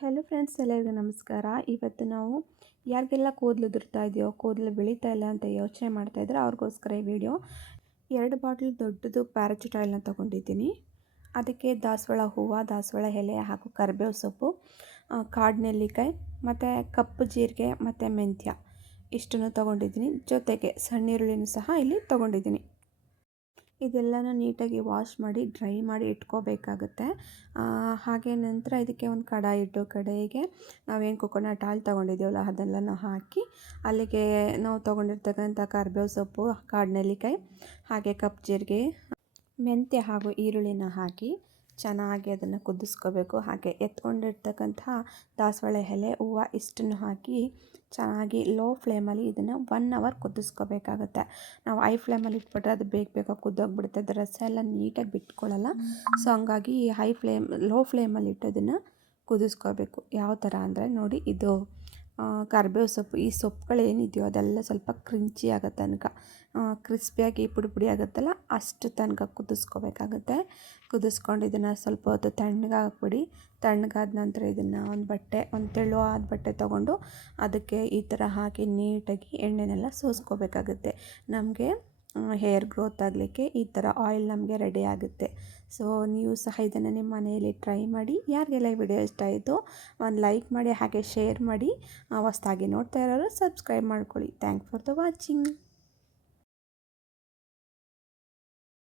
Hello friends, ಎಲ್ಲರಿಗೂ ನಮಸ್ಕಾರ. ಇವತ್ತು ನಾವು ಯಾರಿಗೆಲ್ಲ ಕೂದಲು ಉದುರ್ತಾ ಇದೆಯೋ, ಕೂದಲು ಬೆಳೀತಾ ಇಲ್ಲ ಅಂತ ಯೋಚನೆ ಮಾಡ್ತಾ ಇದ್ರೆ ಅವ್ರಿಗೋಸ್ಕರ ಈ ವಿಡಿಯೋ. 2 ಬಾಟಲ್ ದೊಡ್ಡದು ಪ್ಯಾರಾಚೂಟ್ ಆಯಿಲ್ನ ತೊಗೊಂಡಿದ್ದೀನಿ. ಅದಕ್ಕೆ ದಾಸವಾಳ ಹೂವು, ದಾಸವಾಳ ಎಲೆ ಹಾಗೂ ಕರಿಬೇವು ಸೊಪ್ಪು, ಕಾಡುನೆಲ್ಲಿಕಾಯಿ ಮತ್ತು ಕಪ್ಪು ಜೀರಿಗೆ ಮತ್ತು ಮೆಂತ್ಯ ಇಷ್ಟನ್ನು ತೊಗೊಂಡಿದ್ದೀನಿ. ಜೊತೆಗೆ ಸಣ್ಣ ಈರುಳ್ಳಿನೂ ಸಹ ಇಲ್ಲಿ ತೊಗೊಂಡಿದ್ದೀನಿ. ಇದೆಲ್ಲನೂ ನೀಟಾಗಿ ವಾಶ್ ಮಾಡಿ ಡ್ರೈ ಮಾಡಿ ಇಟ್ಕೋಬೇಕಾಗುತ್ತೆ. ಹಾಗೆ ನಂತರ ಇದಕ್ಕೆ ಒಂದು ಕಡಾಯಿ ಇಟ್ಟು, ಕಡಾಯಿಗೆ ನಾವೇನು ಕೊಕೊನಟ್ ಆಯಿಲ್ ತೊಗೊಂಡಿದ್ದೀವಲ್ಲ ಅದೆಲ್ಲನೂ ಹಾಕಿ, ಅಲ್ಲಿಗೆ ನಾವು ತೊಗೊಂಡಿರ್ತಕ್ಕಂಥ ಕರಿಬೇವು ಸೊಪ್ಪು, ಕಾಡುನೆಲ್ಲಿಕಾಯಿ ಹಾಗೆ ಕಪ್ಪು ಜೀರಿಗೆ, ಮೆಂತ್ಯ ಹಾಗೂ ಈರುಳ್ಳಿನ ಹಾಕಿ ಚೆನ್ನಾಗಿ ಅದನ್ನು ಕುದಿಸ್ಕೋಬೇಕು. ಹಾಗೆ ಎತ್ಕೊಂಡಿರ್ತಕ್ಕಂತಹ ದಾಸವಾಳ ಎಲೆ, ಹೂವು ಇಷ್ಟನ್ನು ಹಾಕಿ ಚೆನ್ನಾಗಿ ಲೋ ಫ್ಲೇಮಲ್ಲಿ ಇದನ್ನು 1 ಅವರ್ ಕುದಿಸ್ಕೋಬೇಕಾಗತ್ತೆ. ನಾವು ಹೈ ಫ್ಲೇಮಲ್ಲಿ ಇಟ್ಬಿಟ್ರೆ ಅದು ಬೇಗ ಕುದ್ದೋಗ್ಬಿಡುತ್ತೆ, ಅದು ರಸ ಎಲ್ಲ ನೀಟಾಗಿ ಬಿಟ್ಕೊಳ್ಳಲ್ಲ. ಸೊ ಹಂಗಾಗಿ ಲೋ ಫ್ಲೇಮಲ್ಲಿ ಇಟ್ಟು ಅದನ್ನು ಕುದಿಸ್ಕೋಬೇಕು. ಯಾವ ಥರ ಅಂದರೆ ನೋಡಿ, ಇದು ಕರಿಬೇವು ಸೊಪ್ಪು, ಈ ಸೊಪ್ಪುಗಳೇನಿದೆಯೋ ಅದೆಲ್ಲ ಸ್ವಲ್ಪ ಕ್ರಿಂಚಿ ಆಗೋ ತನಕ, ಕ್ರಿಸ್ಪಿಯಾಗಿ ಪುಡಿ ಆಗುತ್ತಲ್ಲ ಅಷ್ಟು ತನಕ ಕುದಿಸ್ಕೋಬೇಕಾಗುತ್ತೆ. ಕುದಿಸ್ಕೊಂಡು ಇದನ್ನು ಸ್ವಲ್ಪ ಹೊತ್ತು ತಣ್ಣಗಾಕ್ಬಿಡಿ. ತಣ್ಣಗಾದ ನಂತರ ಇದನ್ನು ಒಂದು ತೆಳುವಾದ ಬಟ್ಟೆ ತೊಗೊಂಡು ಅದಕ್ಕೆ ಈ ಥರ ಹಾಕಿ ನೀಟಾಗಿ ಎಣ್ಣೆನೆಲ್ಲ ಸೋಸ್ಕೋಬೇಕಾಗುತ್ತೆ. ನಮಗೆ ಹೇರ್ ಗ್ರೋತ್ ಆಗಲಿಕ್ಕೆ ಈ ಥರ ಆಯಿಲ್ ನಮಗೆ ರೆಡಿ ಆಗುತ್ತೆ. ಸೊ ನೀವು ಸಹ ಇದನ್ನು ನಿಮ್ಮ ಮನೆಯಲ್ಲಿ ಟ್ರೈ ಮಾಡಿ. ಯಾರಿಗೆಲ್ಲ ಈ ವಿಡಿಯೋ ಇಷ್ಟ ಆಯಿತು ಒಂದು ಲೈಕ್ ಮಾಡಿ, ಹಾಗೆ ಶೇರ್ ಮಾಡಿ. ಹೊಸದಾಗಿ ನೋಡ್ತಾ ಇರೋರು ಸಬ್ಸ್ಕ್ರೈಬ್ ಮಾಡ್ಕೊಳ್ಳಿ. Thank for the watching.